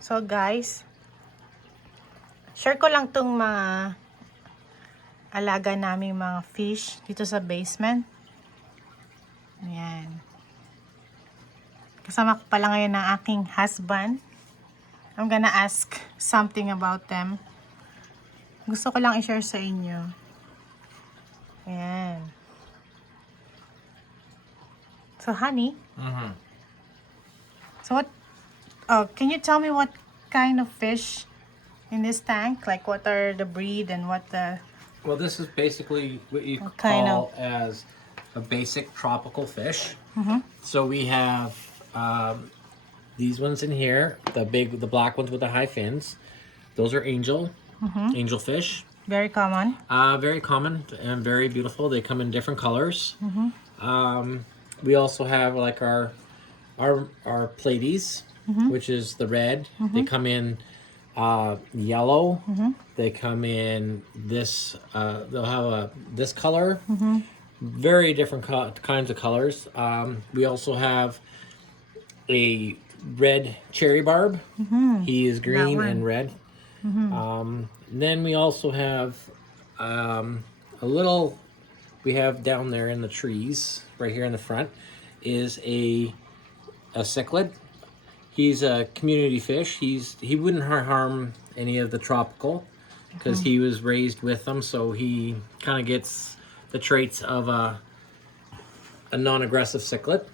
So guys, share ko lang tong mga alaga naming mga fish dito sa basement. Ayan. Kasama ko pala ngayon ng aking husband. I'm gonna ask something about them. Gusto ko lang i-share sa inyo. Ayan. So honey, so what, can you tell me what kind of fish in this tank? Like what are the breed and what the... Well, this is basically what you What kind call as a basic tropical fish. So we have these ones in here, the black ones with the high fins. Those are angelfish. Very common. Very common and very beautiful. They come in different colors. We also have like our Pleiades, which is the red. They come in yellow. They come in this. They'll have this color. Very different kinds of colors. We also have a red Cherry Barb. He is green and red. Then we also have a little. We have down there in the trees, right here in the front, is a cichlid. He's a community fish. He wouldn't harm any of the tropical because he was raised with them, so he kind of gets the traits of a non-aggressive cichlid.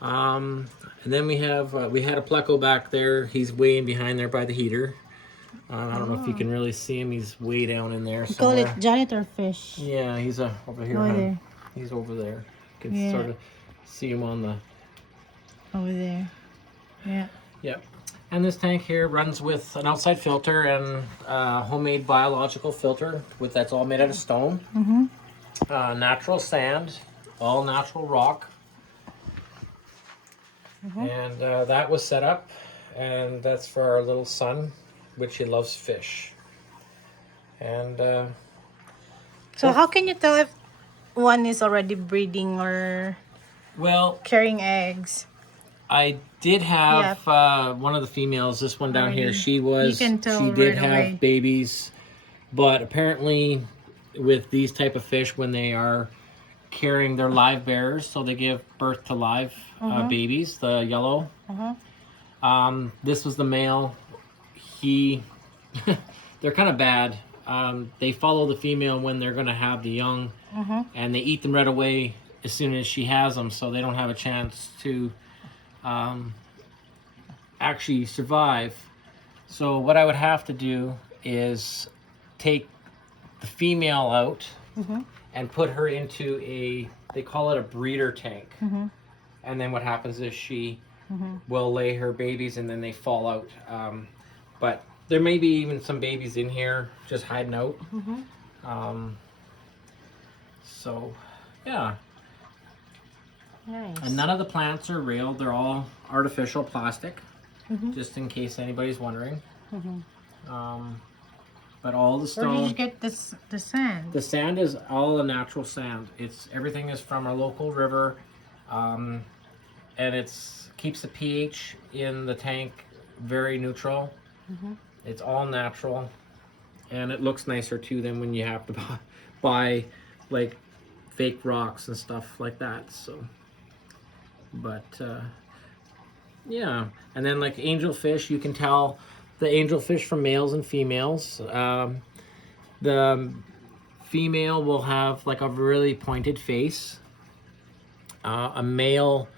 And then we had a Pleco back there. He's way in behind there by the heater. I don't know if you can really see him. He's way down in there somewhere. Call it janitor fish. Yeah, he's over here. Over there. He's over there. You can sort of see him on the... Over there. Yeah. Yep. And this tank here runs with an outside filter and a homemade biological filter that's all made out of stone. Natural sand, all natural rock. And that was set up, and that's for our little son, which he loves fish. And So how can you tell if one is already breeding or carrying eggs? I did have one of the females, this one down here. She did have babies, but apparently with these type of fish, when they are carrying their live bearers, so they give birth to live babies, the yellow. This was the male. They're kind of bad. They follow the female when they're going to have the young, and they eat them right away as soon as she has them, so they don't have a chance to actually survive. So what I would have to do is take the female out and put her into they call it a breeder tank. And then what happens is she will lay her babies and then they fall out. But there may be even some babies in here just hiding out. So yeah. Nice. And none of the plants are real. They're all artificial plastic, just in case anybody's wondering. But all the stone... Where did you get the sand? The sand is all a natural sand. Everything is from our local river, and keeps the pH in the tank very neutral. It's all natural, and it looks nicer too than when you have to buy like fake rocks and stuff like that. So, but yeah, and then like angelfish, you can tell the angelfish from males and females. The female will have like a really pointed face. A male...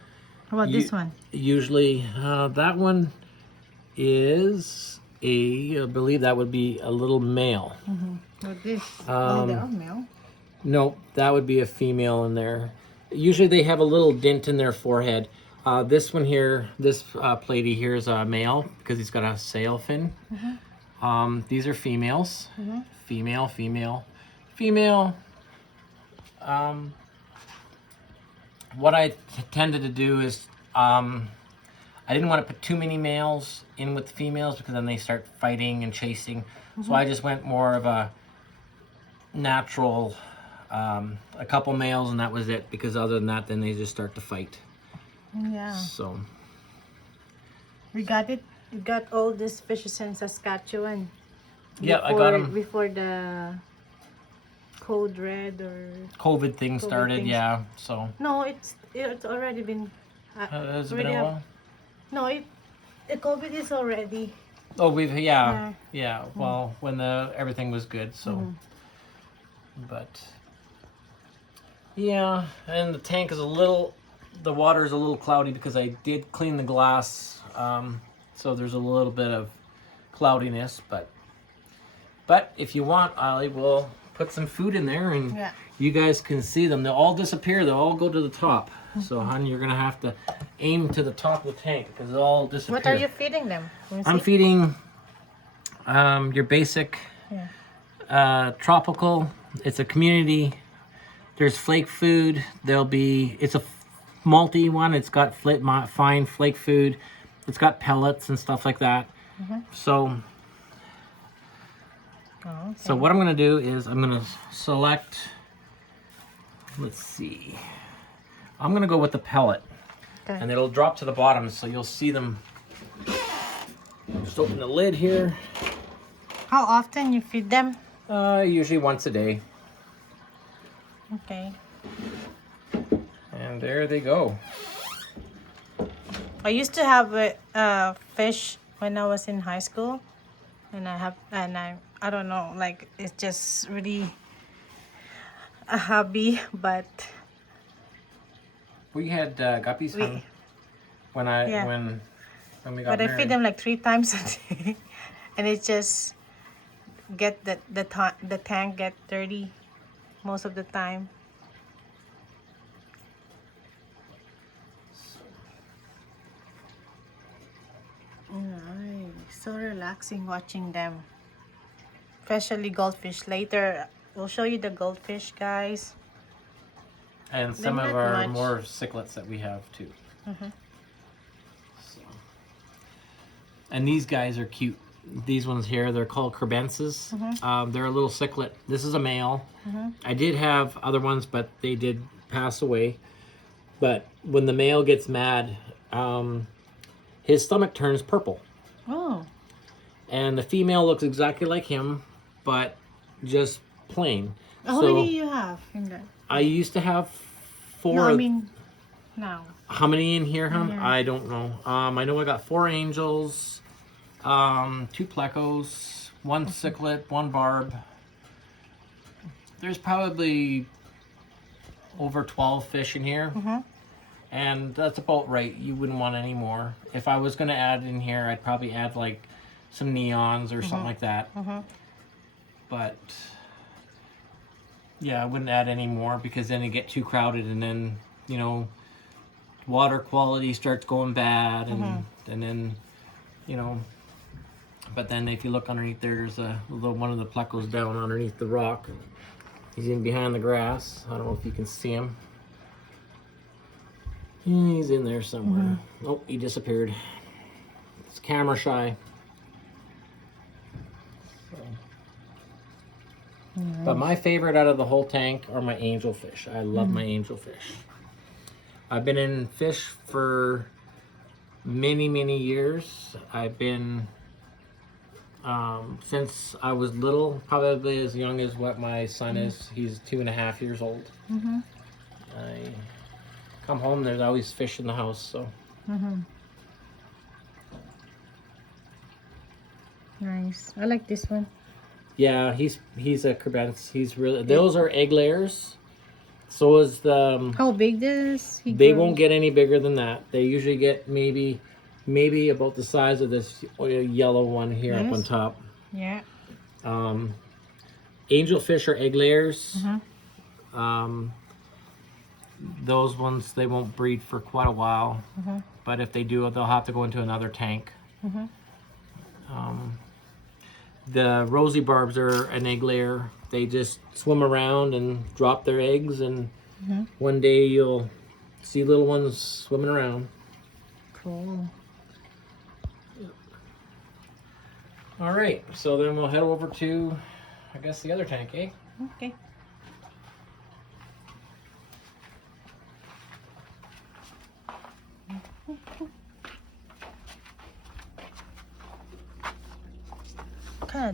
How about this one? Usually, that one is I believe that would be a little male. What this? They're all male. No, that would be a female in there. Usually they have a little dent in their forehead. This one here, this Pleiade here is a male because he's got a sail fin. These are females. Female, female, female. What I tended to do is I didn't want to put too many males in with the females because then they start fighting and chasing. So I just went more of a natural, a couple males and that was it, because other than that then they just start to fight. Yeah. So We got it You got all these fishes in Saskatchewan. Yeah, I got them before the code red or COVID thing started. things. Yeah, so no, it's already been. has it been a while? No, the COVID is already. Oh, yeah. Well, when everything was good, so. But yeah, and the tank is the water is a little cloudy because I did clean the glass, so there's a little bit of cloudiness. But if you want, I will put some food in there, and you guys can see them. They'll all disappear. They'll all go to the top. So, hon, you're gonna have to aim to the top of the tank because they'll all disappear. What are you feeding them? I'm feeding your basic tropical. It's a community. There's flake food. It's a multi one. It's got fine flake food. It's got pellets and stuff like that. So what I'm gonna do is I'm gonna select. Let's see. I'm gonna go with the pellet, and it'll drop to the bottom, so you'll see them. Just open the lid here. How often you feed them? Usually once a day. Okay. And there they go. I used to have a fish when I was in high school, and I don't know, like it's just really a hobby, but we had guppies when we got but married. I feed them like 3 times a day, and it just get the tank get dirty most of the time. Nice. So relaxing watching them, especially goldfish. Later we'll show you the goldfish, guys, and some of our more cichlids that we have too. So. And these guys are cute. These ones here, they're called crebences. They're a little cichlid. This is a male. I did have other ones, but they did pass away. But when the male gets mad, his stomach turns purple. Oh. And the female looks exactly like him, but just plain. How many do you have in there? I used to have 4. No, I mean now. How many in here, hon? I don't know. I know I got 4 angels, 2 plecos, 1 cichlid, 1 barb. There's probably over 12 fish in here. And that's about right. You wouldn't want any more. If I was going to add in here, I'd probably add like some neons or something like that. But yeah, I wouldn't add any more because then it get too crowded, and then, you know, water quality starts going bad, and then, you know, but then if you look underneath there's a little one of the plecos down underneath the rock. He's in behind the grass. I don't know if you can see him. He's in there somewhere. Oh, he disappeared. It's camera shy. So. But my favorite out of the whole tank are my angelfish. I love my angelfish. I've been in fish for many, many years. I've been, since I was little, probably as young as what my son is. He's 2.5 years old. I come home, there's always fish in the house, so. Nice. I like this one. Yeah, he's a crebense. He's really, those are egg layers. So is the. How big does he They grow? won't get any bigger than that. They usually get maybe about the size of this yellow one here up on top. Yeah. Angelfish are egg layers. Those ones, they won't breed for quite a while. But if they do, they'll have to go into another tank. The rosy barbs are an egg layer. They just swim around and drop their eggs, and one day you'll see little ones swimming around. Cool. All right, so then we'll head over to, I guess, the other tank, eh? Okay.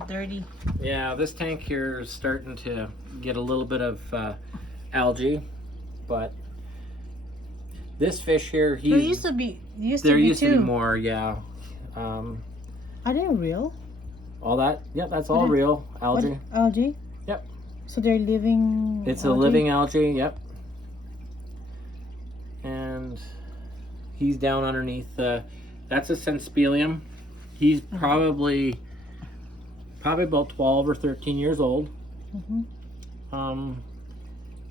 dirty. Yeah, this tank here is starting to get a little bit of algae, but this fish here, There used to be to be more, yeah. Are they real? All that, yeah, that's all real algae. What, algae? Yep. So they're living. It's algae? a living algae, yep. And he's down underneath. That's a Senspelium. He's probably about 12 or 13 years old.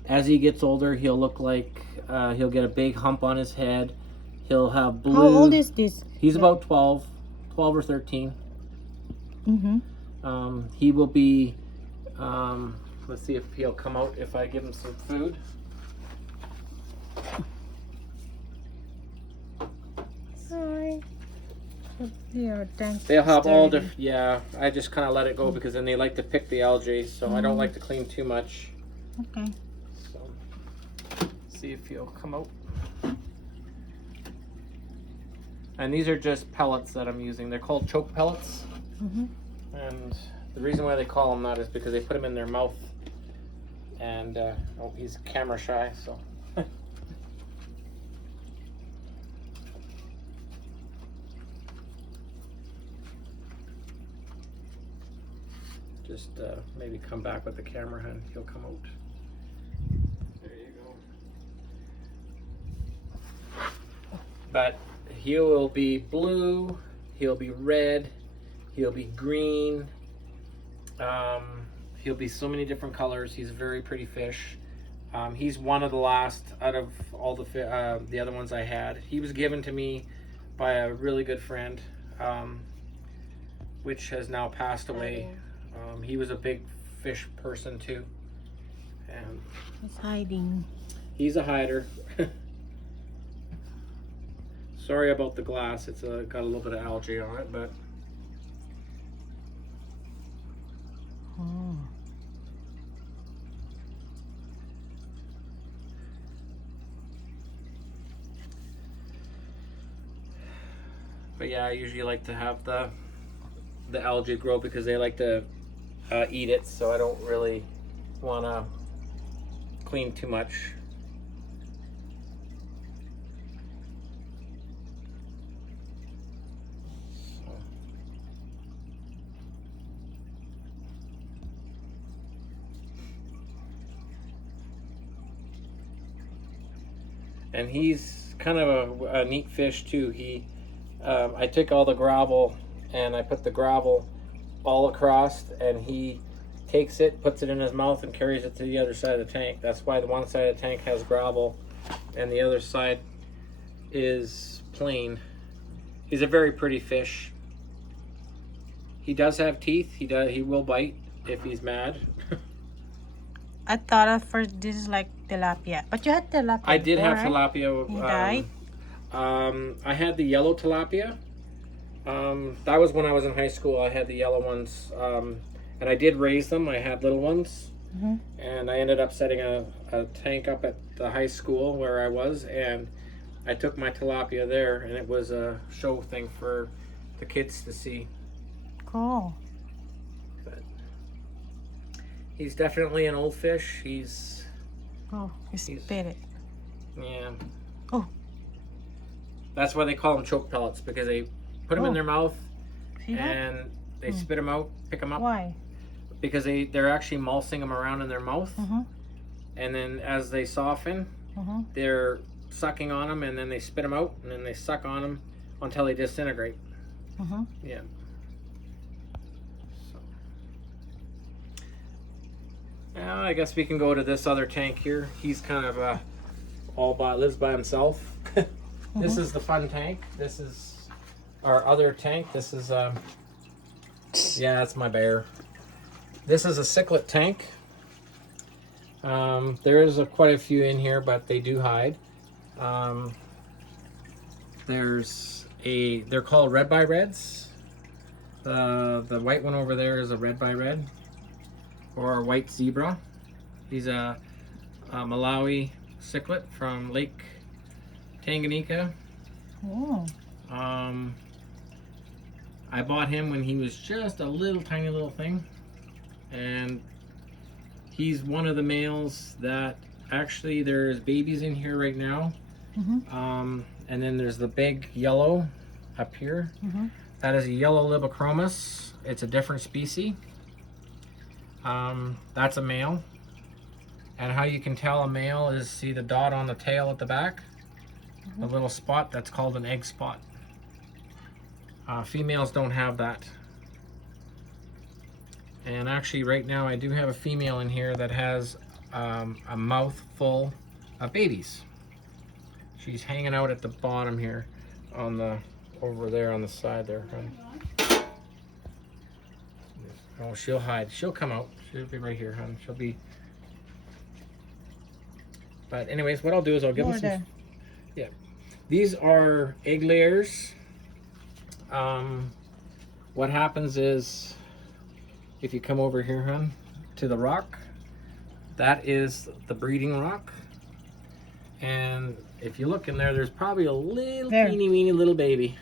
As he gets older, he'll look like he'll get a big hump on his head. He'll have blue. How old is this? He's about 12 or 13. He will be. Let's see if he'll come out if I give him some food. Sorry. Yeah, thanks. They'll have all different. Yeah, I just kind of let it go because then they like to pick the algae, so I don't like to clean too much. Okay. So, see if he'll come out. And these are just pellets that I'm using. They're called choke pellets. And the reason why they call them that is because they put them in their mouth. And oh, he's camera shy, so. Just maybe come back with the camera and he'll come out. There you go. But he will be blue, he'll be red, he'll be green, he'll be so many different colors. He's a very pretty fish. He's one of the last out of all the other ones I had. He was given to me by a really good friend, which has now passed away. He was a big fish person too. And he's hiding. He's a hider. Sorry about the glass. It's got a little bit of algae on it, but. But yeah, I usually like to have the algae grow because they like to eat it, so I don't really want to clean too much. So. And he's kind of a neat fish too. I took all the gravel and I put the gravel all across, and he takes it, puts it in his mouth, and carries it to the other side of the tank. That's why the one side of the tank has gravel and the other side is plain. He's a very pretty fish. He does have teeth. He will bite if he's mad. I thought at first this is like tilapia, but you had tilapia. I did before, have right? tilapia. He died? I had the yellow tilapia. That was when I was in high school. I had the yellow ones, and I did raise them. I had little ones, and I ended up setting a tank up at the high school where I was, and I took my tilapia there, and it was a show thing for the kids to see. Cool. But he's definitely an old fish. He's spit it. Yeah. Oh. That's why they call them choke pellets, because they put them in their mouth See and that? they spit them out, pick them up. Why? Because they're actually mulsing them around in their mouth, and then as they soften, they're sucking on them, and then they spit them out, and then they suck on them until they disintegrate. Yeah. So. Now I guess we can go to this other tank here. He's kind of lives by himself. This is the fun tank. This is our other tank. This is yeah, that's my bear. This is a cichlid tank. There is quite a few in here, but they do hide. They're called red by reds. The white one over there is a red by red, or a white zebra. He's a Malawi Cichlid from Lake Tanganyika. Oh. I bought him when he was just a little tiny little thing, and he's one of the males that actually there's babies in here right now. And then there's the big yellow up here. That is a yellow Lipochromis. It's a different species. That's a male. And how you can tell a male is see the dot on the tail at the back, the little spot, that's called an egg spot. Females don't have that. And actually right now I do have a female in here that has a mouth full of babies. She's hanging out at the bottom here on the, over there on the side there. Oh, she'll hide. She'll come out. She'll be right here, hon. She'll be. But anyways, what I'll do is I'll give them some. Yeah, these are egg layers. What happens is, if you come over here, hon, to the rock, that is the breeding rock. And if you look in there, there's probably a little teeny weeny little baby.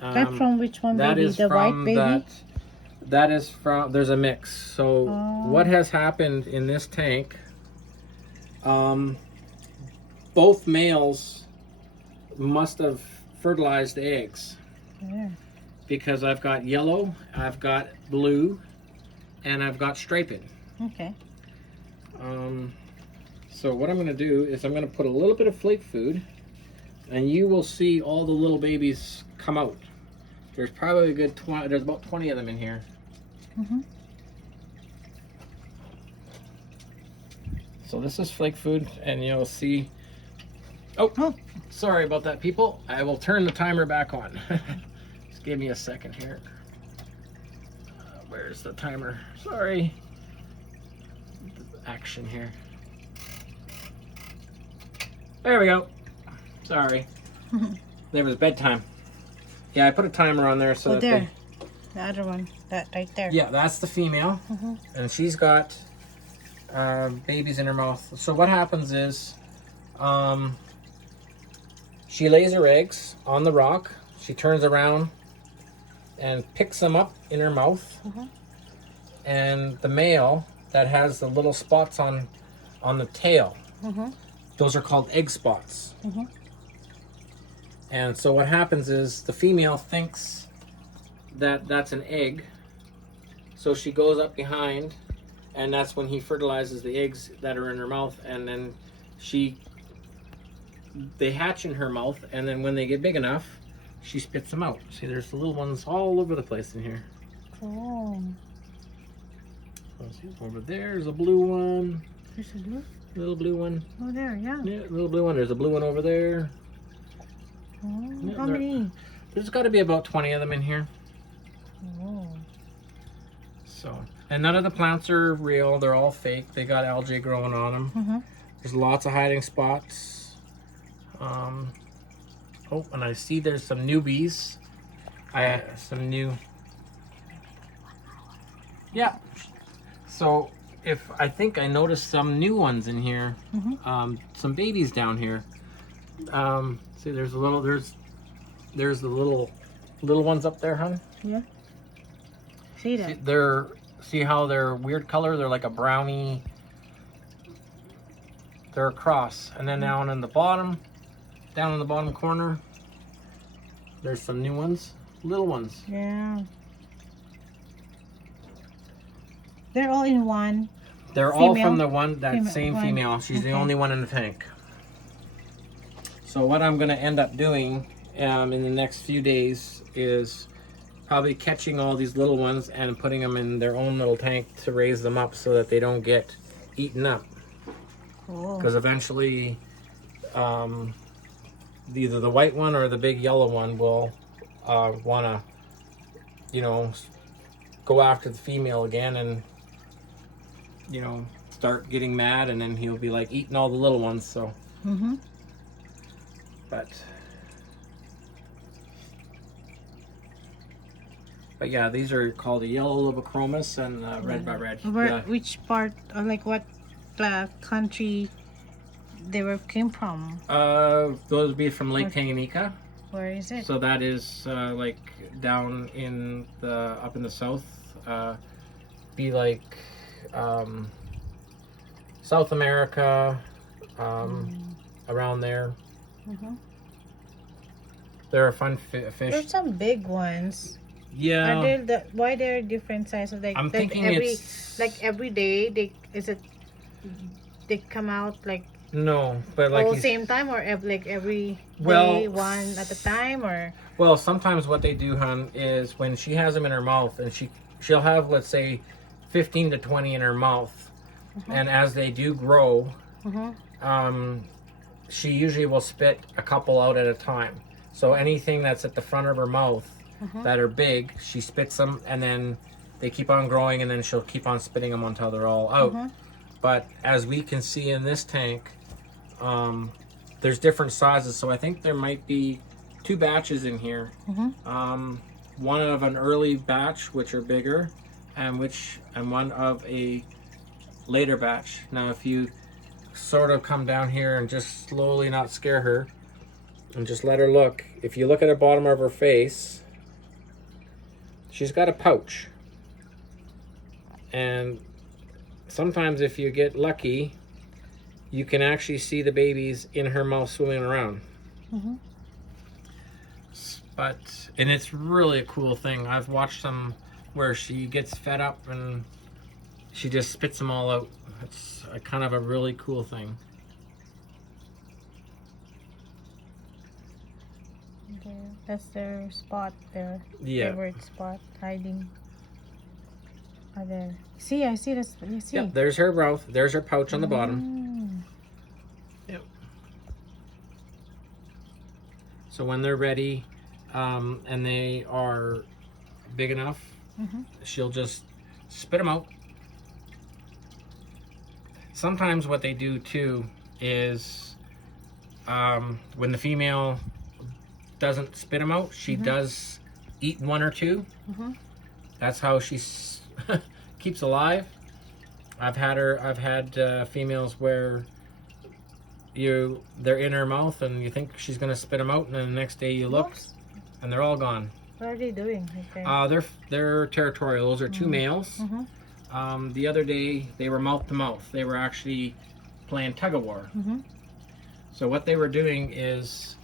That from which one, that baby? is The from white baby? That is from, there's a mix. So what has happened in this tank, both males must have fertilized the eggs. Because I've got yellow, I've got blue, and I've got striped. Okay. So what I'm going to do is I'm going to put a little bit of flake food, and you will see all the little babies come out. There's probably a good 20, there's about 20 of them in here. So this is flake food, and you'll see. Oh, sorry about that, people. I will turn the timer back on. Just give me a second here. Where's the timer? Sorry. Action here. There we go. Sorry. There was bedtime. Yeah, I put a timer on there so that there. The other one, that right there. Yeah, that's the female. And she's got babies in her mouth. So what happens is she lays her eggs on the rock. She turns around and picks them up in her mouth. And the male that has the little spots on the tail, those are called egg spots. And so what happens is the female thinks that that's an egg, so she goes up behind, and that's when he fertilizes the eggs that are in her mouth, and then they hatch in her mouth, and then when they get big enough, she spits them out. See, there's the little ones all over the place in here. Cool. Over there's a blue one. There's a blue? Little blue one. Oh, there, yeah. Yeah, little blue one. There's a blue one over there. Oh, Yeah, how many? There's got to be about 20 of them in here. Oh. So, and none of the plants are real. They're all fake. They got algae growing on them. There's lots of hiding spots. Oh, and I see there's some newbies. Some new. Yeah. So I think I noticed some new ones in here. Some babies down here. See, there's a little. There's the little ones up there, hon. Yeah. See that? See how they're weird color? They're like a brownie. They're a cross. And then down in the bottom corner, there's some new ones, little ones. Yeah. They're all in one. They're female. all from the one, that Female, same one. female. She's the only one in the tank. So what I'm going to end up doing in the next few days is probably catching all these little ones and putting them in their own little tank to raise them up so that they don't get eaten up. Because eventually either the white one or the big yellow one will want to, you know, go after the female again and, you know, start getting mad, and then he'll be like eating all the little ones. So but yeah, these are called the yellow Lipochromis and red by red. Which part, or like what country they came from? Those would be from Lake Tanganyika. Where is it? So that is like down in the up in the south, be like South America, around there. They're a fun fish. There's some big ones. Yeah. Are there why there are different sizes? Like, I'm thinking every day they come out like no, but like all same time, or every Well, day one at a time, or well, sometimes what they do, hon, is when she has them in her mouth, and she'll have, let's say, 15 to 20 in her mouth, and as they do grow, she usually will spit a couple out at a time. So anything that's at the front of her mouth that are big, she spits them, and then they keep on growing, and then she'll keep on spitting them until they're all out. But as we can see in this tank, there's different sizes. So I think there might be 2 batches in here. One of an early batch, which are bigger, and one of a later batch. Now, if you sort of come down here and just slowly not scare her, and just let her look. If you look at the bottom of her face, she's got a pouch. And sometimes if you get lucky, you can actually see the babies in her mouth swimming around. And it's really a cool thing. I've watched them where she gets fed up and she just spits them all out. It's a kind of a really cool thing. that's their spot, their favorite spot, hiding. There. See, I see this. You see? Yep, there's her mouth. There's her pouch on the bottom. Yep. So when they're ready, and they are big enough, she'll just spit them out. Sometimes what they do too is when the female doesn't spit them out, she does eat 1 or 2. That's how she keeps alive. I've had females where they're in her mouth and you think she's gonna spit them out, and then the next day you look and they're all gone. What are they doing right there? They're territorial. Those are 2 males. The other day they were mouth to mouth. They were actually playing tug of war. So what they were doing is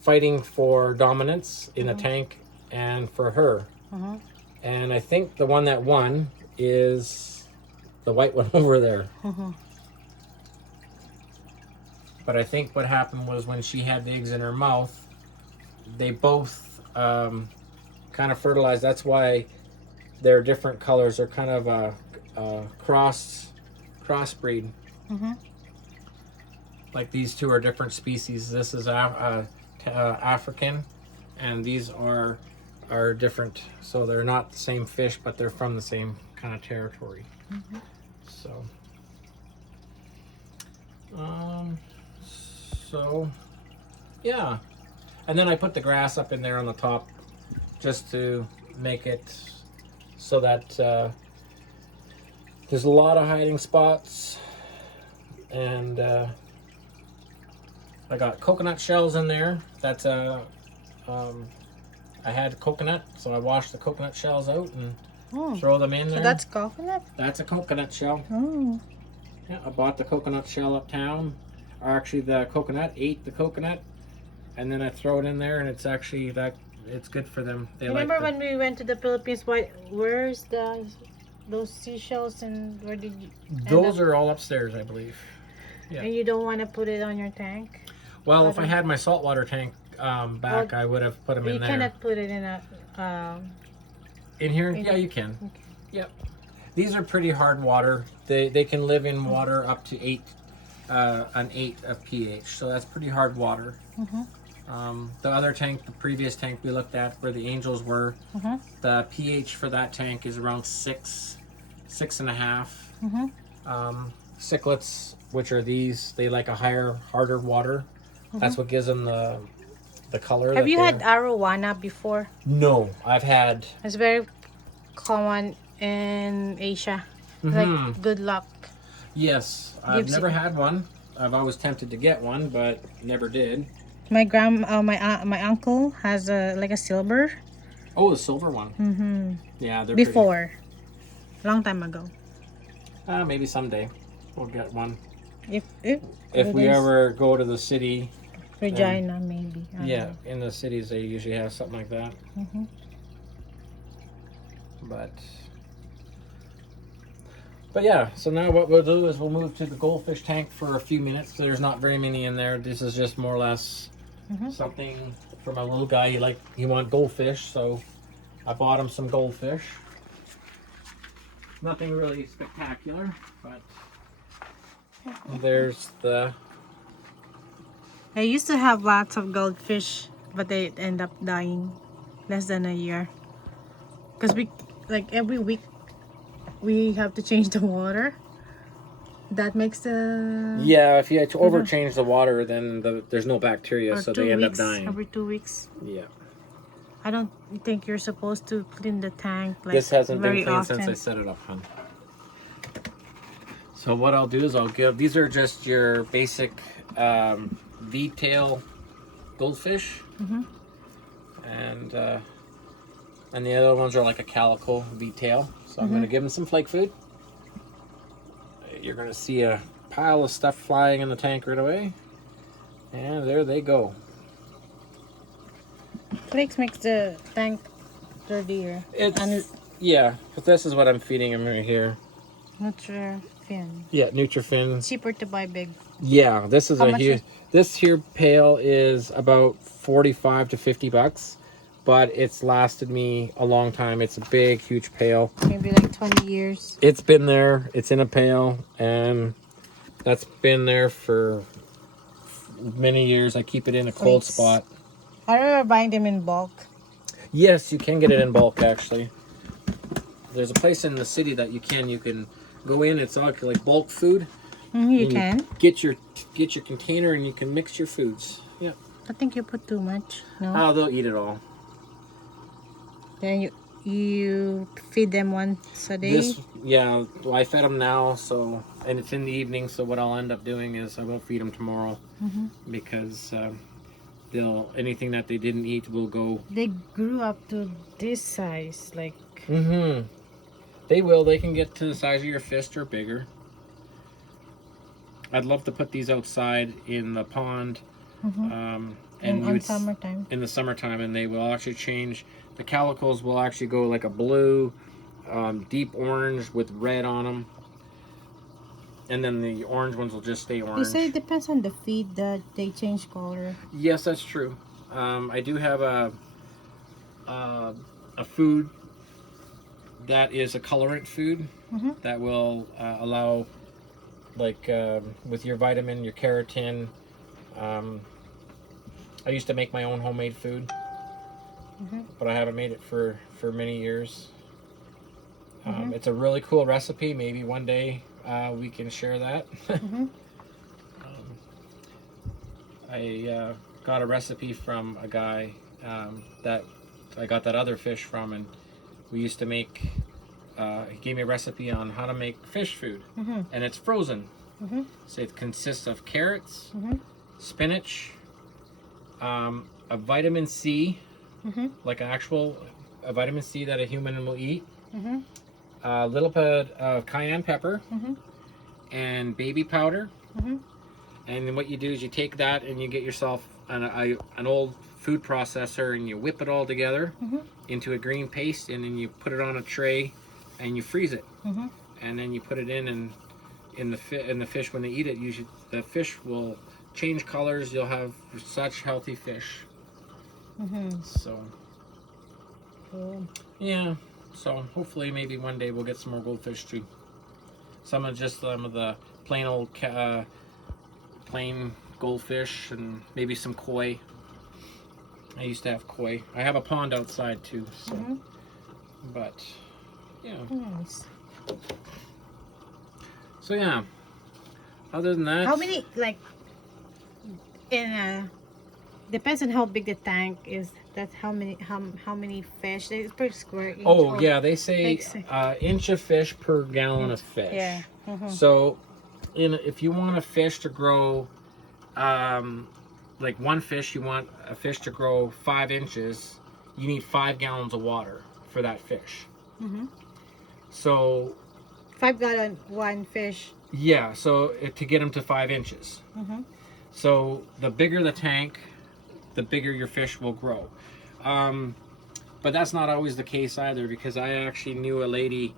fighting for dominance in the tank and for her. And I think the one that won is the white one over there. But I think what happened was when she had the eggs in her mouth, they both kind of fertilized. That's why they're different colors. They're kind of a crossbreed. Like these 2 are different species. This is African, and these are different. So they're not the same fish, but they're from the same kind of territory. So yeah, and then I put the grass up in there on the top just to make it so that there's a lot of hiding spots. And I got coconut shells in there. That's I had coconut, so I washed the coconut shells out and throw them in there. So that's coconut? That's a coconut shell. Yeah, I bought the coconut shell uptown. Or actually the coconut, ate the coconut, and then I throw it in there, and it's actually it's good for them. They remember when we went to the Philippines, where's those seashells, and where did you those are all upstairs, I believe. Yeah. And you don't want to put it on your tank? Well, if I had my saltwater tank back, I would have put them in there. You cannot put it in a in here? Yeah, you can. Okay. Yep. These are pretty hard water. They can live in water up to 8 of pH, so that's pretty hard water. The other tank, the previous tank we looked at where the angels were, the pH for that tank is around 6.5. Cichlids, which are these, they like a harder water. That's what gives them the color. Have you had arowana before? No, I've had. It's very common in Asia. Like good luck. Yes, I've never had one. I've always tempted to get one, but never did. My uncle has like a silver. Oh, the silver one. Mm-hmm. Yeah, they're Before, long time ago. pretty. Maybe someday we'll get one. If We ever go to the city. Regina, maybe. I don't Yeah, know. in the cities they usually have something like that. Mm-hmm. But yeah, so now what we'll do is we'll move to the goldfish tank for a few minutes. There's not very many in there. This is just more or less something for my little guy. He wanted goldfish, so I bought him some goldfish. Nothing really spectacular, but there's the... I used to have lots of goldfish, but they end up dying less than a year. Because every week we have to change the water. That makes the... Yeah, if you overchange the water, then there's no bacteria, or so 2 they end up weeks, dying. every 2 weeks. Yeah. I don't think you're supposed to clean the tank This hasn't been very cleaned often. since I set it up, hon. So what I'll do is these are just your basic V-tail goldfish. And the other ones are like a calico V-tail. So I'm going to give them some flake food. You're going to see a pile of stuff flying in the tank right away. And there they go. Flakes makes the tank dirtier. Yeah, but this is what I'm feeding them right here. Nutrifin. Yeah, Nutrifin. Cheaper to buy big. Yeah, this is How a much huge. This here pail is about $45 to $50, but it's lasted me a long time. It's a big, huge pail. Maybe like 20 years. It's been there. It's in a pail, and that's been there for many years. I keep it in a cold spot. I remember buying them in bulk. Yes, you can get it in bulk, actually. There's a place in the city that you can go in. It's like bulk food. You can get your container and you can mix your foods. Yeah. I think you put too much. No. Oh, they'll eat it all. Then you feed them once a day. Well, I fed them now, so, and it's in the evening. So what I'll end up doing is I won't feed them tomorrow because anything that they didn't eat will go. They grew up to this size, like. They will. They can get to the size of your fist or bigger. I'd love to put these outside in the pond. In summertime. In the summertime, and they will actually change. The calicos will actually go like a blue, deep orange with red on them. And then the orange ones will just stay orange. You say it depends on the feed that they change color. Yes, that's true. I do have a food that is a colorant food that will allow, like with your vitamin, your keratin. I used to make my own homemade food, but I haven't made it for many years. It's a really cool recipe. Maybe one day we can share that. I got a recipe from a guy that I got that other fish from, and we used to make. He gave me a recipe on how to make fish food, and it's frozen. So it consists of carrots, spinach, a vitamin C, like an actual vitamin C that a human will eat, a little bit of cayenne pepper, and baby powder. And then what you do is you take that and you get yourself an old food processor and you whip it all together into a green paste, and then you put it on a tray and you freeze it. And then you put it in the fish. When they eat it, usually the fish will change colors. You'll have such healthy fish. So yeah, so hopefully maybe one day we'll get some more goldfish too. Some of the plain old plain goldfish, and maybe some koi. I used to have koi. I have a pond outside too, so but yeah. Nice. So yeah, other than that, How many, like, depends on how big the tank is. That's how many fish. It's per square inch. oh yeah, they say inch of fish per gallon of fish. Yeah. So if you want a fish to grow like one fish, you want a fish to grow 5 inches, you need 5 gallons of water for that fish. So 5 gallon one fish. yeah, so to get them to 5 inches. So the bigger the tank, the bigger your fish will grow. But that's not always the case either, because I actually knew a lady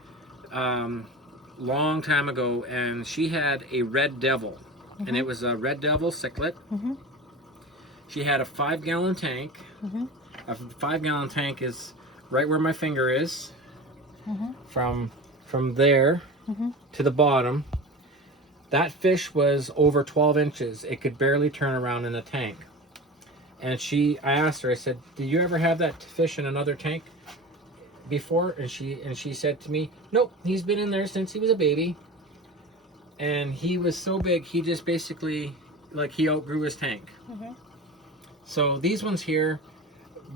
long time ago, and she had a red devil, and it was a red devil cichlid. She had a 5 gallon tank. A 5 gallon tank is right where my finger is. From there to the bottom. That fish was over 12 inches. It could barely turn around in the tank. And I asked her, I said, did you ever have that fish in another tank before? And she said to me, nope, he's been in there since he was a baby. And he was so big, he just basically, like, he outgrew his tank. So these ones here,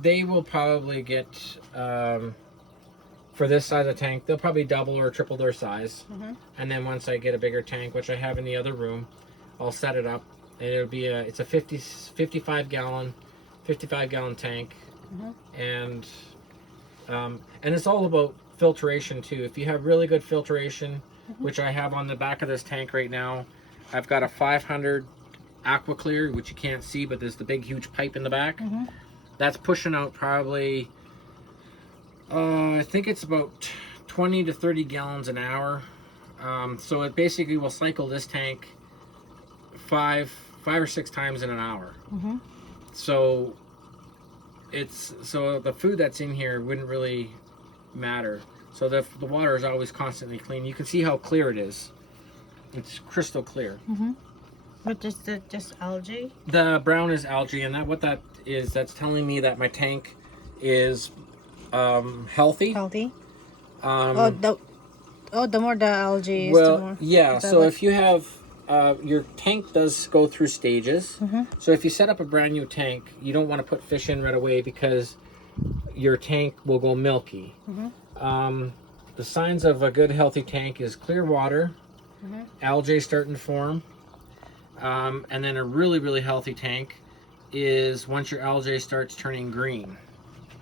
they will probably get, for this size of tank, they'll probably double or triple their size. And then once I get a bigger tank, which I have in the other room, I'll set it up. And it'll be it's a 55 gallon tank. And it's all about filtration too. If you have really good filtration, which I have on the back of this tank right now, I've got a 500 aqua clear, which you can't see, but there's the big huge pipe in the back. That's pushing out probably I think it's about 20 to 30 gallons an hour. So it basically will cycle this tank five or 6 times in an hour. So the food that's in here wouldn't really matter. So the water is always constantly clean. You can see how clear it is. It's crystal clear. But is that just algae? The brown is algae, and what that is, that's telling me that my tank is healthy. Healthy. The more the algae is, well, the more. yeah. So if you have your tank does go through stages. So if you set up a brand new tank, you don't want to put fish in right away because your tank will go milky. The signs of a good healthy tank is clear water, algae starting to form, and then a really, really healthy tank is once your algae starts turning green.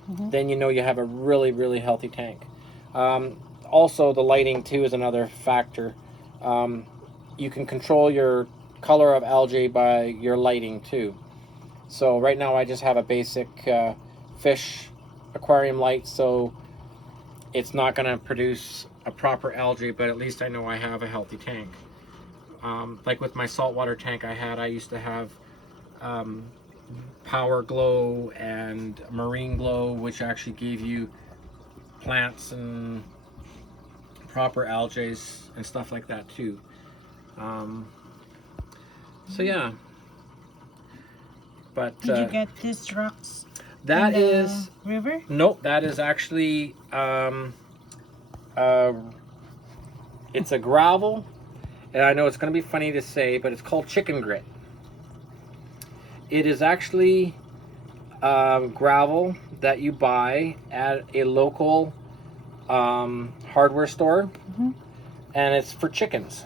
Then you know you have a really, really healthy tank. Also, the lighting too is another factor. You can control your color of algae by your lighting too. So right now I just have a basic fish aquarium light, so it's not going to produce a proper algae, but at least I know I have a healthy tank. Like with my saltwater tank I used to have power glow and marine glow, which actually gave you plants and proper algae and stuff like that too. So yeah. But did you get these rocks? That is river? Nope, that is actually it's a gravel, and I know it's going to be funny to say, but it's called chicken grit. It is actually gravel that you buy at a local hardware store, and it's for chickens.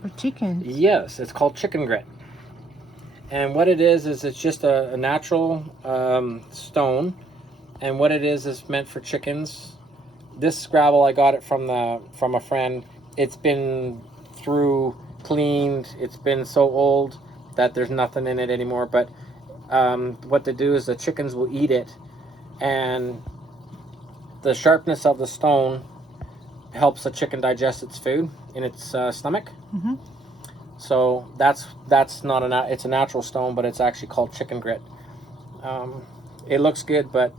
For chickens? Yes, it's called chicken grit. And what it is it's just a natural stone, and what it is meant for chickens. This gravel, I got it from a friend. It's been cleaned. It's been so old that there's nothing in it anymore. But what they do is the chickens will eat it, and the sharpness of the stone helps the chicken digest its food in its stomach. So that's not it's a natural stone, but it's actually called chicken grit. It looks good, but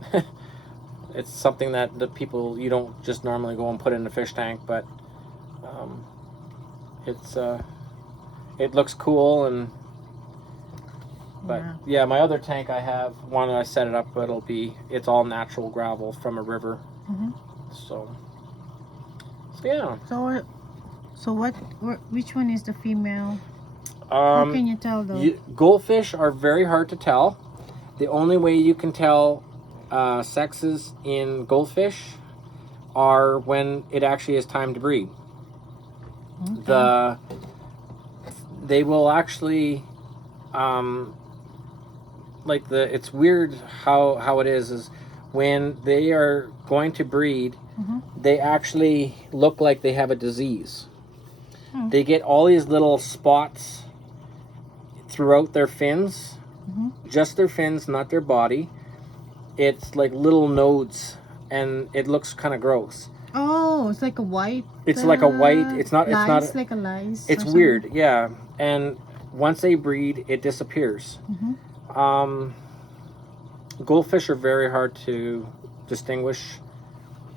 it's something that the people, you don't just normally go and put in the fish tank, but it looks cool. But yeah, my other tank I have one that I set it up, but it's all natural gravel from a river. So yeah. So which one is the female? How can you tell though? Goldfish are very hard to tell. The only way you can tell sexes in goldfish are when it actually is time to breed. They will actually like it's weird how it is when they are going to breed, they actually look like they have a disease. They get all these little spots throughout their fins, just their fins, not their body. It's like little nodes, and it looks kind of gross. Oh, it's like a white. It's like a white. It's not. Lice, It's not. like a lice. It's weird, yeah. And once they breed, it disappears. Goldfish are very hard to distinguish.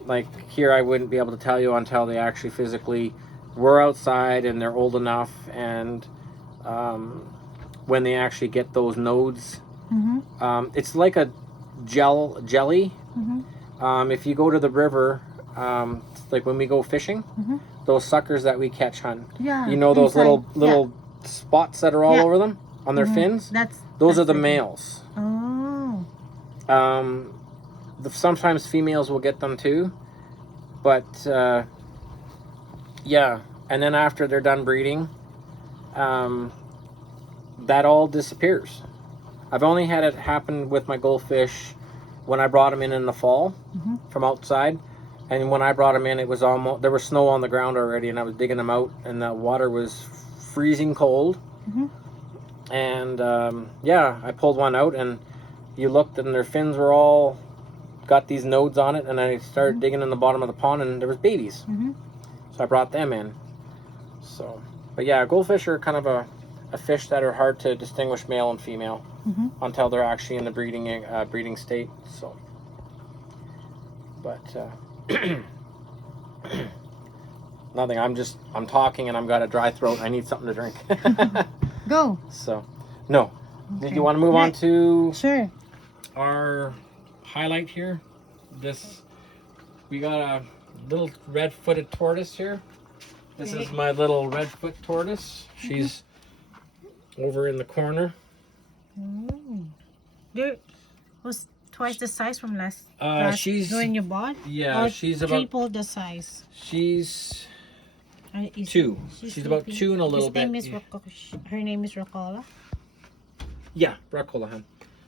Like here, I wouldn't be able to tell you until they actually physically were outside and they're old enough, and when they actually get those nodes, it's like a jelly. If you go to the river, like when we go fishing, those suckers that we catch, hun. Yeah. You know those inside. little spots that are all over them on their fins. Those are the males. Oh. Sometimes females will get them too, but yeah. And then after they're done breeding, that all disappears. I've only had it happen with my goldfish when I brought them in the fall from outside. And when I brought them in, it was almost, there was snow on the ground already, and I was digging them out, and the water was freezing cold. And yeah, I pulled one out, and you looked, and their fins were all got these nodes on it, and I started digging in the bottom of the pond, and there was babies. So I brought them in. So, but yeah, goldfish are kind of a fish that are hard to distinguish male and female until they're actually in the breeding state. So, but nothing. I'm talking, and I've got a dry throat. I need something to drink. Go. So, no. Okay. Did you want to move on to Sure. our highlight here? We got a little red-footed tortoise here. This is my little red-foot tortoise. She's over in the corner. Was twice the size from last she's when you bought? Yeah, or she's about triple the size. She's Is 2. She's about 2 and a little bit. Her name is Rocola. Yeah, Rocola, hun.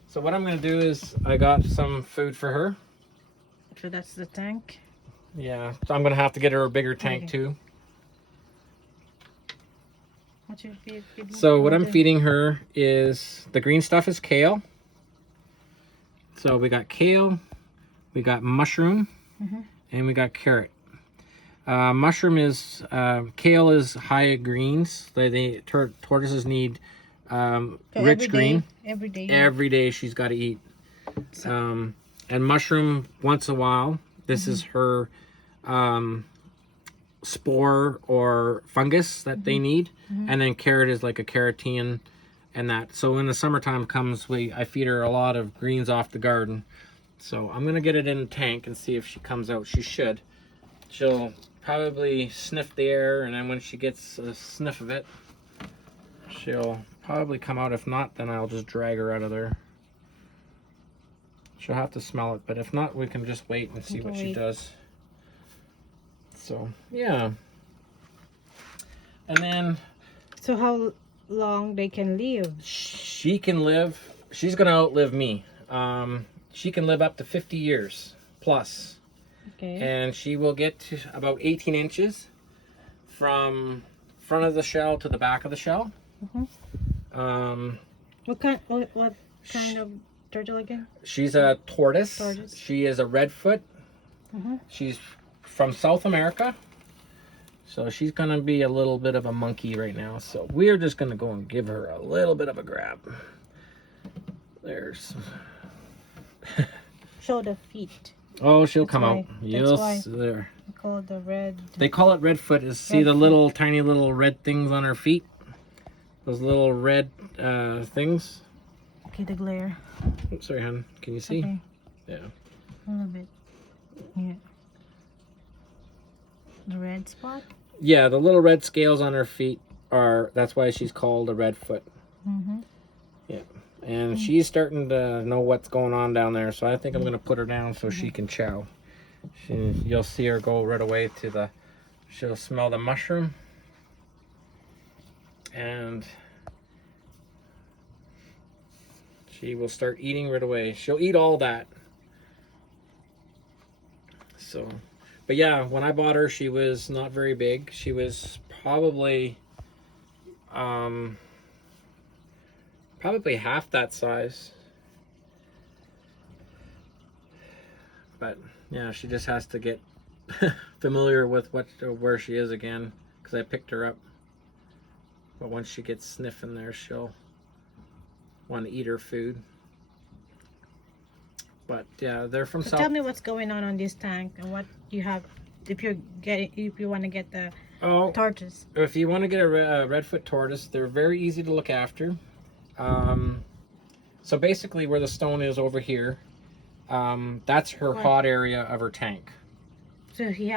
So what I'm gonna do is I got some food for her. So that's the tank. Yeah, so I'm gonna have to get her a bigger tank too. What's your feed? So what I'm feeding her is, the green stuff is kale. So we got kale, we got mushroom, and we got carrot. Mushroom is, kale is high greens. The tortoises need rich green. Every day. Every day she's got to eat. And mushroom once in a while. This is her spore or fungus that they need. And then carrot is like a carotene and that. So when the summertime comes, I feed her a lot of greens off the garden. So I'm gonna get it in the tank and see if she comes out. She should. She'll probably sniff the air, and then when she gets a sniff of it, she'll probably come out. If not, then I'll just drag her out of there. She'll have to smell it, but if not, we can just wait and see what she does. So yeah. And then, so how long they can live? She can live, she's gonna outlive me. She can live up to 50 years plus. Okay. And she will get to about 18 inches from front of the shell to the back of the shell. What kind of turtle again? She's a tortoise. Tortoise. She is a redfoot. She's from South America. So she's going to be a little bit of a monkey right now. So we're just going to go and give her a little bit of a grab. There's... Show the feet. Oh, she'll That's come why. out. That's You'll why. see there. They call it the red. They call it redfoot. See the little tiny little red things on her feet? Those little red things? Okay, the glare. Oops, sorry, hon. Can you see? Okay. Yeah. A little bit. Yeah. The red spot? Yeah, the little red scales on her feet that's why she's called a redfoot. Yeah. And she's starting to know what's going on down there, so I think I'm going to put her down so she can chow. You'll see her go right away to she'll smell the mushroom. And She will start eating right away. She'll eat all that. So, but yeah, when I bought her, she was not very big. She was probably half that size. But yeah, she just has to get familiar with where she is again, because I picked her up. But once she gets sniffing there, she'll want to eat her food. But yeah, they're from So South. tell me what's going on this tank and what you have if you want to get the tortoise. If you want to get a redfoot tortoise, they're very easy to look after. So basically, where the stone is over here, that's her hot area of her tank. So she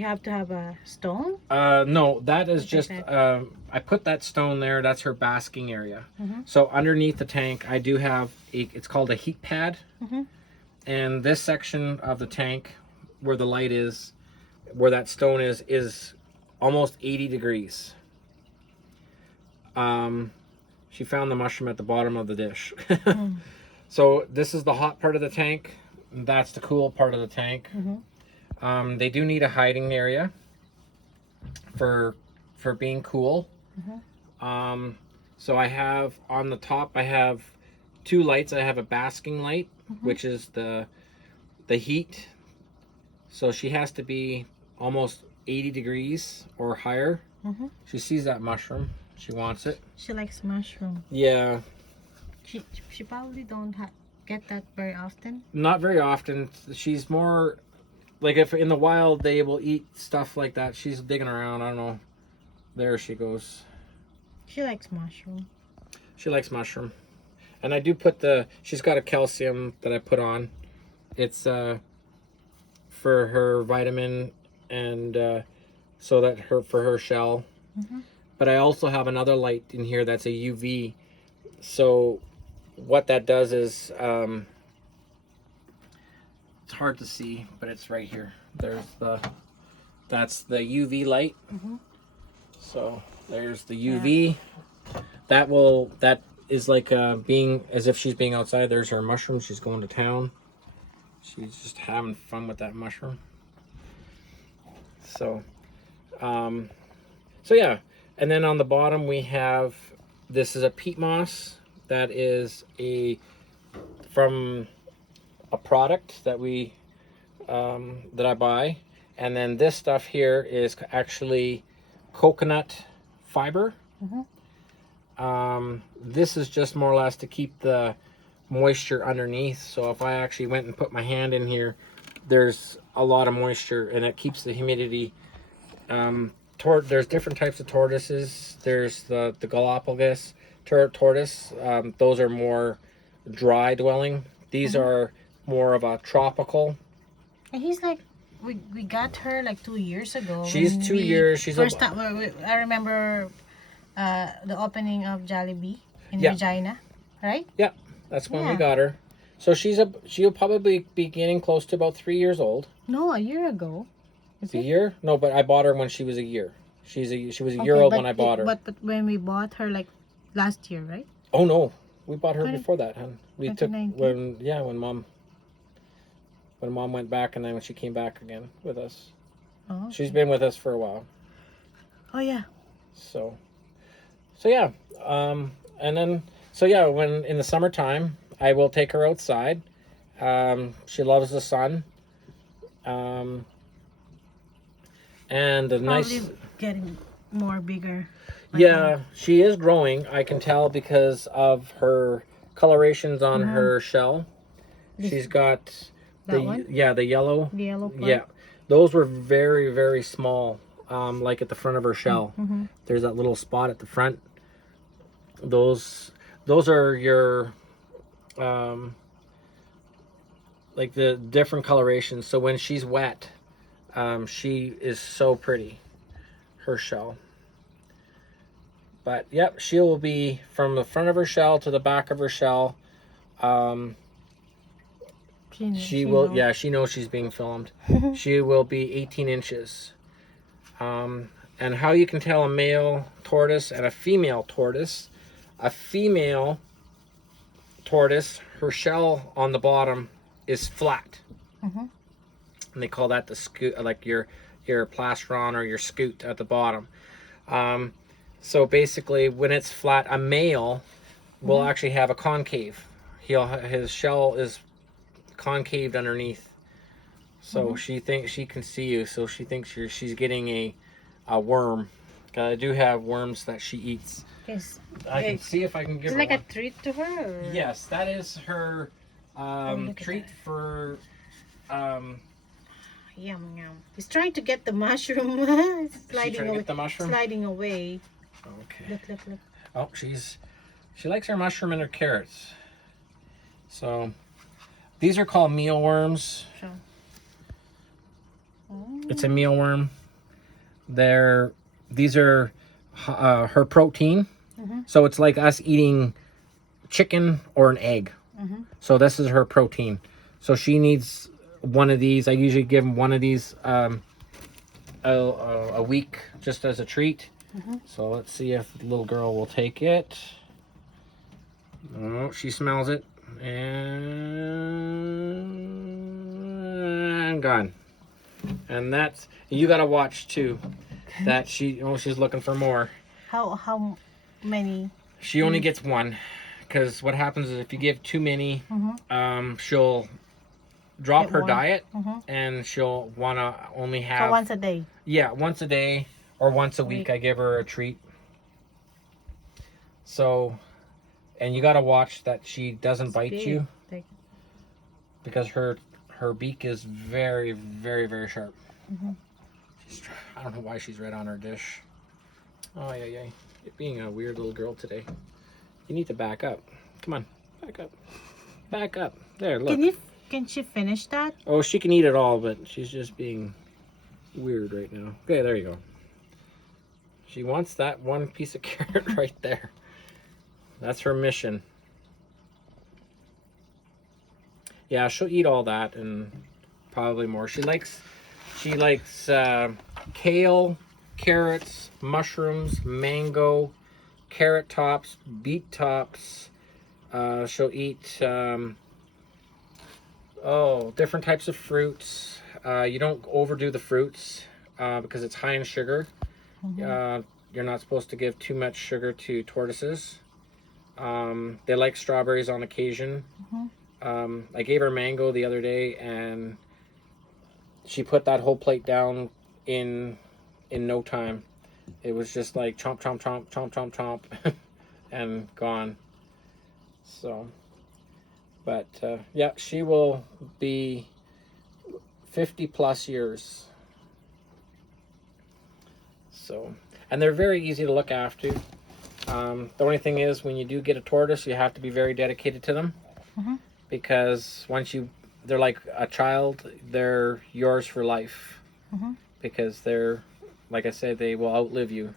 have to have a stone? No, that is just I put that stone there. That's her basking area. So underneath the tank, I do have it's called a heat pad. And this section of the tank, where the light is, where that stone is almost 80 degrees. She found the mushroom at the bottom of the dish. So this is the hot part of the tank. That's the cool part of the tank. They do need a hiding area for being cool. So I have on the top, I have 2 lights. I have a basking light, which is the heat. So she has to be almost 80 degrees or higher. She sees that mushroom. She wants it. She likes mushroom. Yeah. She probably don't get that very often. Not very often. She's more like if in the wild they will eat stuff like that. She's digging around. I don't know. There she goes. She likes mushroom. She likes mushroom. And I do put she's got a calcium that I put on. It's for her vitamin and so that for her shell. But I also have another light in here that's a UV. So what that does is it's hard to see, but it's right here. That's the UV light. So there's the UV. That is like being as if she's being outside. There's her mushroom. She's going to town. She's just having fun with that mushroom. So so yeah, and then on the bottom we have, this is a peat moss that is from a product that that I buy, and then this stuff here is actually coconut fiber. This is just more or less to keep the moisture underneath. So if I actually went and put my hand in here, there's a lot of moisture and it keeps the humidity. There's different types of tortoises. There's the Galapagos tortoise. Those are more dry dwelling. These are more of a tropical. And he's like, we got her like 2 years ago. She's 2 years. She's first time. I remember the opening of Jollibee in Regina, right? Yeah, that's when we got her. So she'll probably be getting close to about 3 years old. No, a year ago. Is A it? year? No, but I bought her when she was a year. She was a year old when I bought her. But when we bought her like last year, right? Oh no, we bought her before that, hon. We took 2019? when mom went back, and then when she came back again with us. Oh, okay. She's been with us for a while. Oh yeah. So yeah, and then when in the summertime I will take her outside. She loves the sun. And the Probably getting more bigger. Yeah, she is growing. I can tell because of her colorations on her shell. She's got the yellow. The yellow part? Yeah, those were very, very small. Like at the front of her shell. There's that little spot at the front. Those are your like the different colorations. So when she's wet, she is so pretty, her shell. But yep, she will be from the front of her shell to the back of her shell. She will, yeah, she knows she's being filmed. She will be 18 inches. And how you can tell a male tortoise and a female tortoise tortoise, her shell on the bottom is flat. And they call that the scoot, like your plastron or your scoot at the bottom. So basically, when it's flat, a male will actually have a concave. His shell is concaved underneath. So she thinks she can see you. So she thinks she's getting a worm. I do have worms that she eats. Yes. I can see if I can give her like one. a treat to her? Or? Yes, that is her treat for. Yum yum. He's trying to get the mushroom. It's sliding away. Get the mushroom? Sliding away. Okay. Look. Oh, she likes her mushroom and her carrots. So these are called mealworms. So. It's a mealworm. These are her protein. So it's like us eating chicken or an egg. So this is her protein. So she needs one of these. I usually give them one of these a week just as a treat. So let's see if the little girl will take it. Oh, she smells it. And gone. And that's, you gotta watch too. That she's looking for more. How many? She only gets one. Because what happens is if you give too many, she'll drop her diet and she'll want to only have... So once a day? Yeah, once a day or once a week I give her a treat. So, and you got to watch that she doesn't bite you. Because her beak is very, very, very sharp. I don't know why she's red on her dish. Oh, yeah. You're being a weird little girl today. You need to back up. Come on, back up. Back up. There, look. Can she finish that? Oh, she can eat it all, but she's just being weird right now. Okay, there you go. She wants that one piece of carrot right there. That's her mission. Yeah, she'll eat all that and probably more. She likes kale, carrots, mushrooms, mango, carrot tops, beet tops. She'll eat different types of fruits. You don't overdo the fruits because it's high in sugar. You're not supposed to give too much sugar to tortoises. They like strawberries on occasion. I gave her mango the other day and she put that whole plate down in no time. It was just like chomp, chomp, chomp, chomp, chomp, chomp, and gone. So, but yeah, she will be 50 plus years. So, and they're very easy to look after. The only thing is when you do get a tortoise, you have to be very dedicated to them. Because they're like a child, they're yours for life. Because they're, like I said, they will outlive you.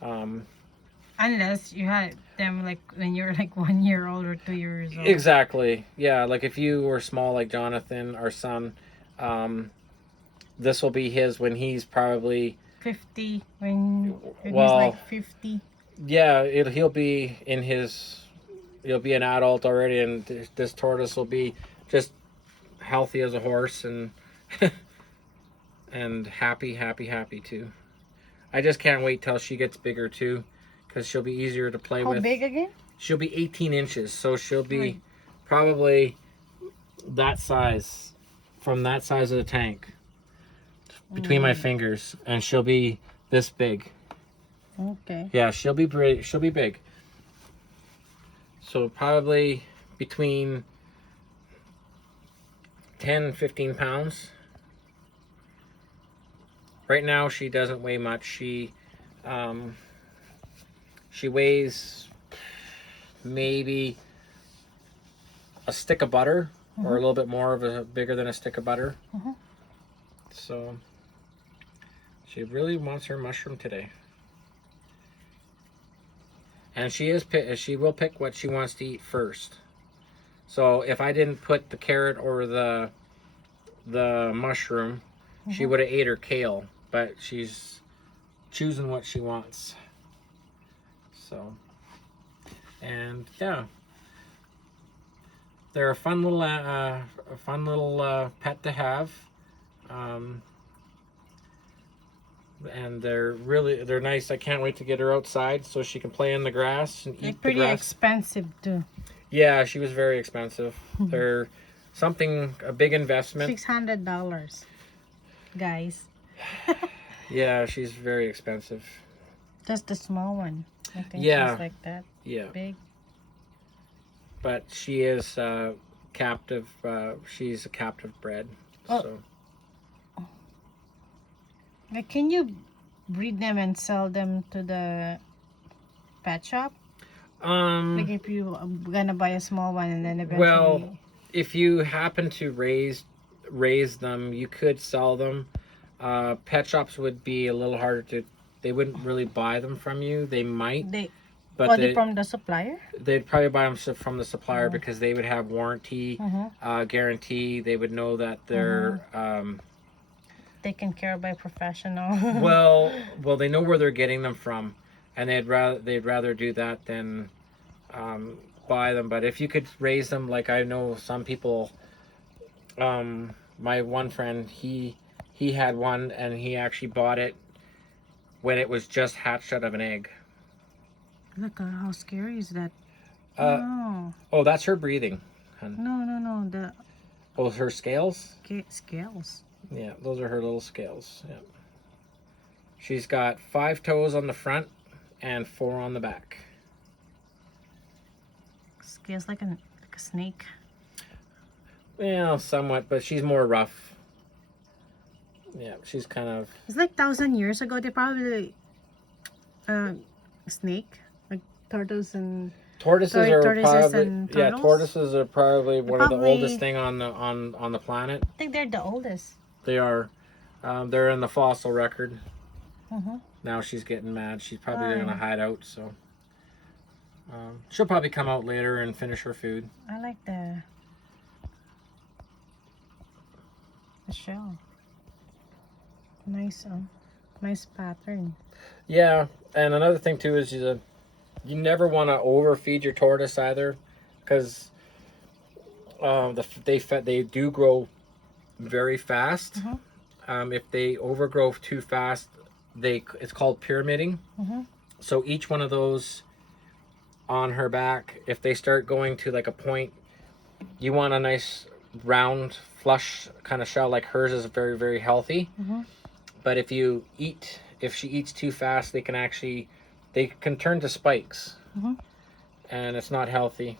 Unless you had them like when you're like 1 year old or 2 years old. Exactly. Yeah, like if you were small like Jonathan, our son, this will be his when he's probably 50, when he's like 50. Yeah, he'll be an adult already, and this tortoise will be just healthy as a horse and and happy too. I just can't wait till she gets bigger too, because she'll be easier to play with. How big again? She'll be 18 inches, so she'll be probably that size, from that size of the tank, between my fingers, and she'll be this big. Okay. Yeah, she'll be big. So probably between 10 and 15 pounds. Right now she doesn't weigh much. She weighs maybe a stick of butter, or a little bit bigger than a stick of butter. So she really wants her mushroom today. And she will pick what she wants to eat first. So if I didn't put the carrot or the mushroom, she would have ate her kale. But she's choosing what she wants. So, and yeah, They're a fun little pet to have. And they're nice. I can't wait to get her outside so she can play in the grass and They're eat the pretty grass. expensive too. Yeah, she was very expensive. They're a big investment. $600, guys. Yeah, she's very expensive. Just the small one. I think Yeah. she's like that. Yeah. Big. But she is captive. She's a captive bred. Oh. So. Like, can you breed them and sell them to the pet shop? Like if you are gonna buy a small one and then eventually. Well, if you happen to raise them, you could sell them. Pet shops would be a little harder to. They wouldn't really buy them from you. They might. But they from the supplier? They'd probably buy them from the supplier because they would have warranty, guarantee. They would know that they're taken care of by professional. well, they know where they're getting them from, and they'd rather do that than buy them. But if you could raise them, like I know some people, my one friend, he had one and he actually bought it when it was just hatched out of an egg. Look, how scary is that? Oh, that's her breathing. Hun. No. Oh, her scales? Scales. Yeah, those are her little scales. Yeah. She's got 5 toes on the front and 4 on the back. Scales like a snake. Yeah, somewhat, but she's more rough. Yeah, she's kind of. It's like 1,000 years ago. They probably snake, like tortoise and. Tortoises are probably and turtles? Tortoises are probably one of the oldest thing on the planet. I think they're the oldest. They are. They're in the fossil record. Now she's getting mad. She's probably going to hide out. So she'll probably come out later and finish her food. I like the shell. Nice pattern. Yeah, and another thing too is you never want to overfeed your tortoise either, because they do grow very fast. If they overgrow too fast, it's called pyramiding. So each one of those on her back, if they start going to like a point, you want a nice round flush kind of shell. Like hers is very, very healthy. But if she eats too fast, they can turn to spikes, and it's not healthy.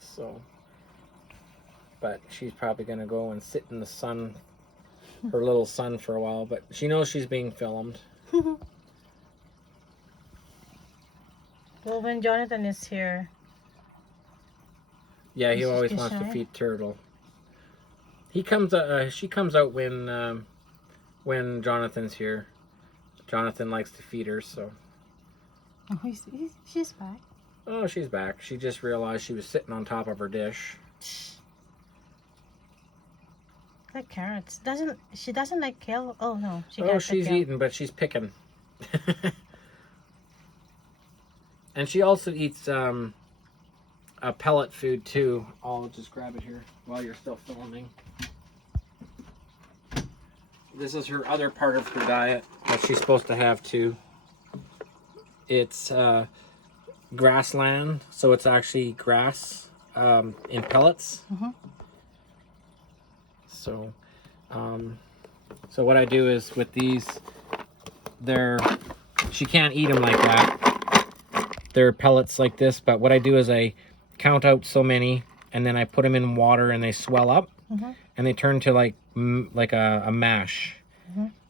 So, but she's probably gonna go and sit in the sun, her little sun, for a while. But she knows she's being filmed. Well, when Jonathan is here. Yeah, he always wants to feed Turtle. She comes out when Jonathan's here. Jonathan likes to feed her, so. Oh, she's back. Oh, she's back. She just realized she was sitting on top of her dish. Like carrots. She doesn't like kale? Oh no, she's eating, but she's picking. And she also eats a pellet food too. I'll just grab it here while you're still filming. This is her other part of her diet that she's supposed to have too. It's grassland, so it's actually grass in pellets. So, so what I do is with these, she can't eat them like that. They're pellets like this, but what I do is I count out so many, and then I put them in water, and they swell up, and they turn to like a mash,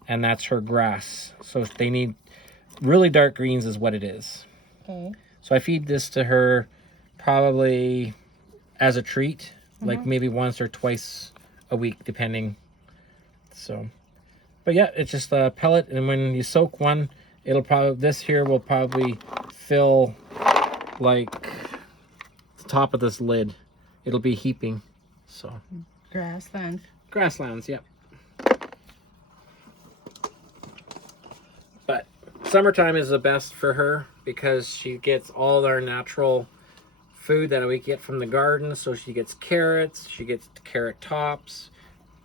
and that's her grass. So they need really dark greens is what it is. Okay. So I feed this to her probably as a treat, like maybe once or twice a week, depending. So, but yeah, it's just a pellet, and when you soak one, this here will probably fill like the top of this lid. It'll be heaping. So grasslands, yeah. But summertime is the best for her because she gets all our natural food that we get from the garden. So she gets carrots, she gets carrot tops,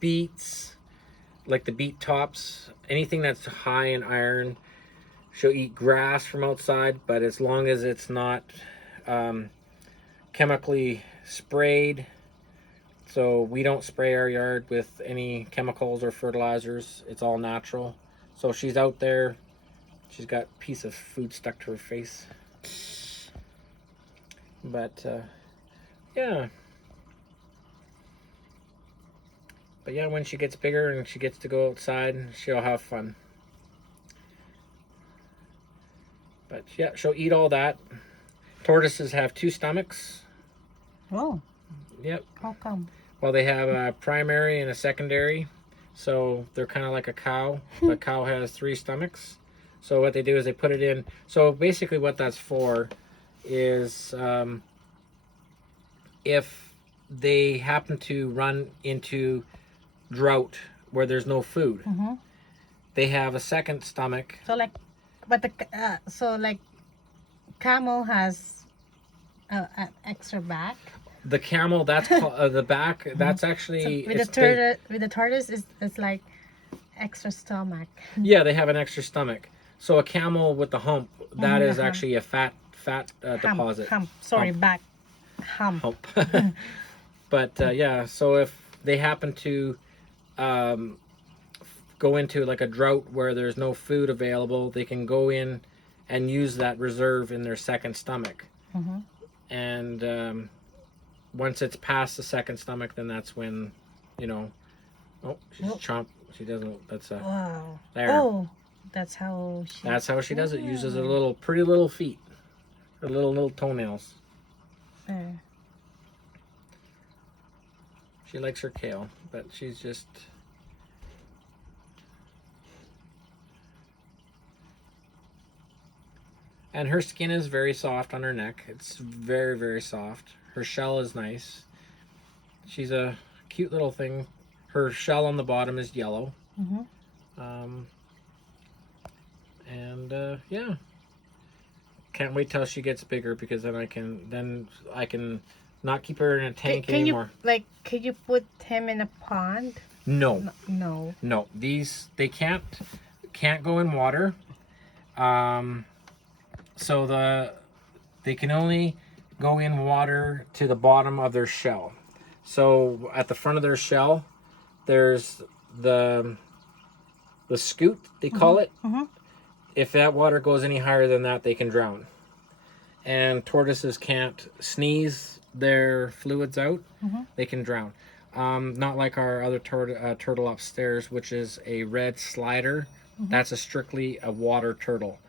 beets, like the beet tops, anything that's high in iron. She'll eat grass from outside, but as long as it's not chemically sprayed. So we don't spray our yard with any chemicals or fertilizers. It's all natural. So she's out there. She's got a piece of food stuck to her face. But yeah. But yeah, when she gets bigger and she gets to go outside, she'll have fun. But yeah, she'll eat all that. Tortoises have 2 stomachs. Oh. Yep. How come? Well, they have a primary and a secondary. So they're kind of like a cow. The cow has 3 stomachs. So what they do is they put it in. So basically what that's for is if they happen to run into drought where there's no food, they have a second stomach. So like, but the so like, camel has an extra back. The camel, that's called, the back. That's actually So with the tortoise, it's like extra stomach. Yeah, they have an extra stomach. So a camel with the hump, that is the hump. actually a fat deposit. Hump. Sorry, Hump. back. Hump. Hump. But yeah, so if they happen to go into like a drought where there's no food available, they can go in and use that reserve in their second stomach. And once it's past the second stomach, then that's when, you know, oh, she's chomp. She doesn't. That's Wow. there. Oh, that's how she. That's how she does it. Uses her little pretty little feet, her little toenails. There. She likes her kale, but she's just. And her skin is very soft on her neck. It's very, very soft. Her shell is nice. She's a cute little thing. Her shell on the bottom is yellow. Yeah. Can't wait till she gets bigger because then I can not keep her in a tank anymore. Can you put him in a pond? No. No. These they can't go in water. So they can only go in water to the bottom of their shell. So at the front of their shell, there's the scoot, they call it. If that water goes any higher than that, they can drown. And tortoises can't sneeze their fluids out. They can drown. Not like our other turtle upstairs, which is a red slider. That's strictly a water turtle.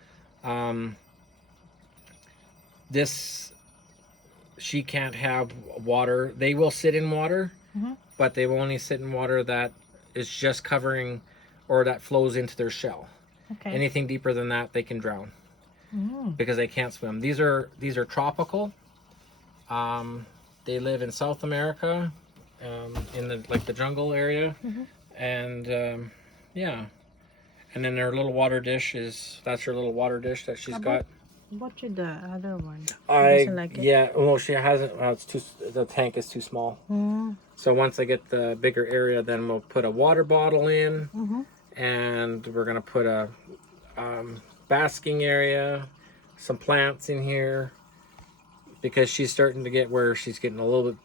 She can't have water. They will sit in water, but they will only sit in water that is just covering or that flows into their shell. Okay. Anything deeper than that, they can drown because they can't swim. These are tropical. They live in South America, in the jungle area, and yeah. And then their little water dish that's her little water dish that she's got. What you the other one? Doesn't like it? Yeah. Well, she hasn't. The tank is too small. So once I get the bigger area, then we'll put a water bottle in, and we're gonna put a basking area, some plants in here, because she's starting to get where she's getting a little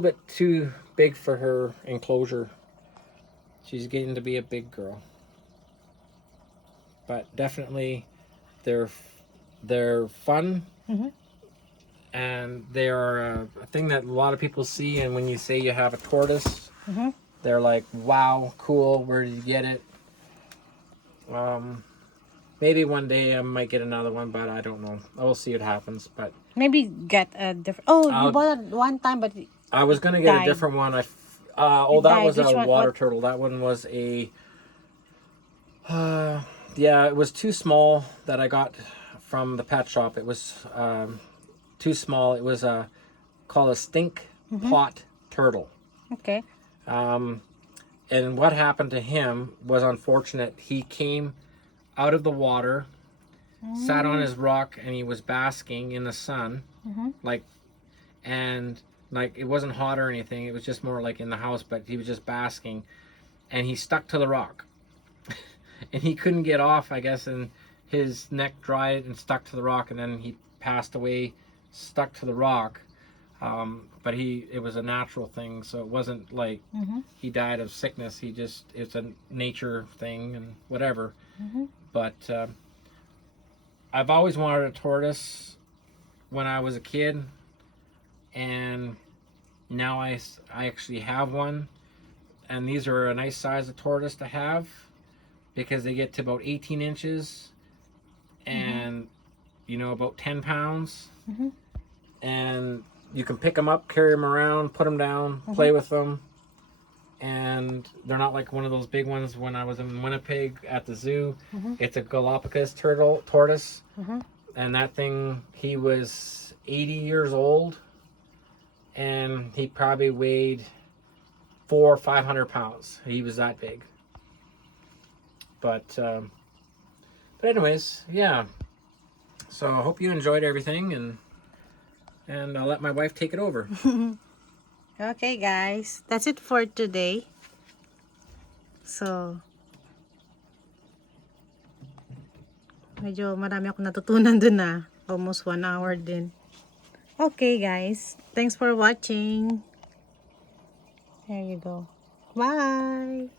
bit too big for her enclosure. She's getting to be a big girl. But definitely, they're fun, and they are a thing that a lot of people see. And when you say you have a tortoise, they're like, "Wow, cool! Where did you get it?" Maybe one day I might get another one, but I don't know. I will see what happens. But maybe get a different. Oh, you bought it one time, but I was gonna get a different one. That was a water turtle. That one was a. Yeah, it was too small that I got from the pet shop. It was too small. It was called a stink pot turtle. Okay. And what happened to him was unfortunate. He came out of the water, sat on his rock, and he was basking in the sun. like, and like it wasn't hot or anything. It was just more like in the house, but he was just basking, and he stuck to the rock, and he couldn't get off, I guess, and his neck dried and stuck to the rock, and then he passed away, stuck to the rock. But it was a natural thing, so it wasn't like he died of sickness. It's a nature thing and whatever. But I've always wanted a tortoise when I was a kid, and now I actually have one, and these are a nice size of tortoise to have because they get to about 18 inches and you know, about 10 pounds, and you can pick them up, carry them around, put them down, play with them, and they're not like one of those big ones. When I was in Winnipeg at the zoo, it's a Galapagos tortoise, and that thing, he was 80 years old, and he probably weighed 400 or 500 pounds. He was that big. But anyways, yeah. So I hope you enjoyed everything, and I'll let my wife take it over. Okay guys, that's it for today. So, medyo marami akong natutunan dun na. Almost 1 hour din. Okay guys, thanks for watching. There you go. Bye!